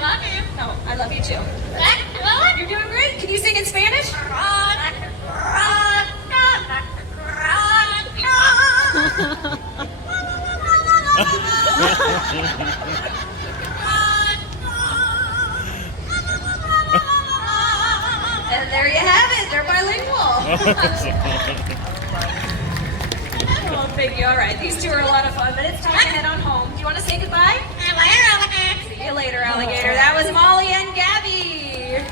love you. No, I love you too. You're doing great. Can you sing in Spanish? And there you have it. They're bilingual. Oh, thank you. All right. These two are a lot of fun, but it's time to head on home. Do you want to say goodbye? See you later, alligator. That was Molly and Gabby.